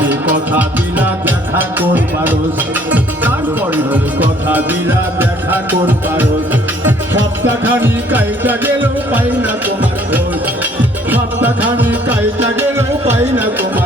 কাছে কথা দিলা দেখা করবারস, তারপরে কথা দিলা দেখা করবারস। সপ্তাহখানি কাইটা গেলেও পাই না তোমার খোঁজ, সপ্তাহখানি কাইটা গেলেও পাই না তোমার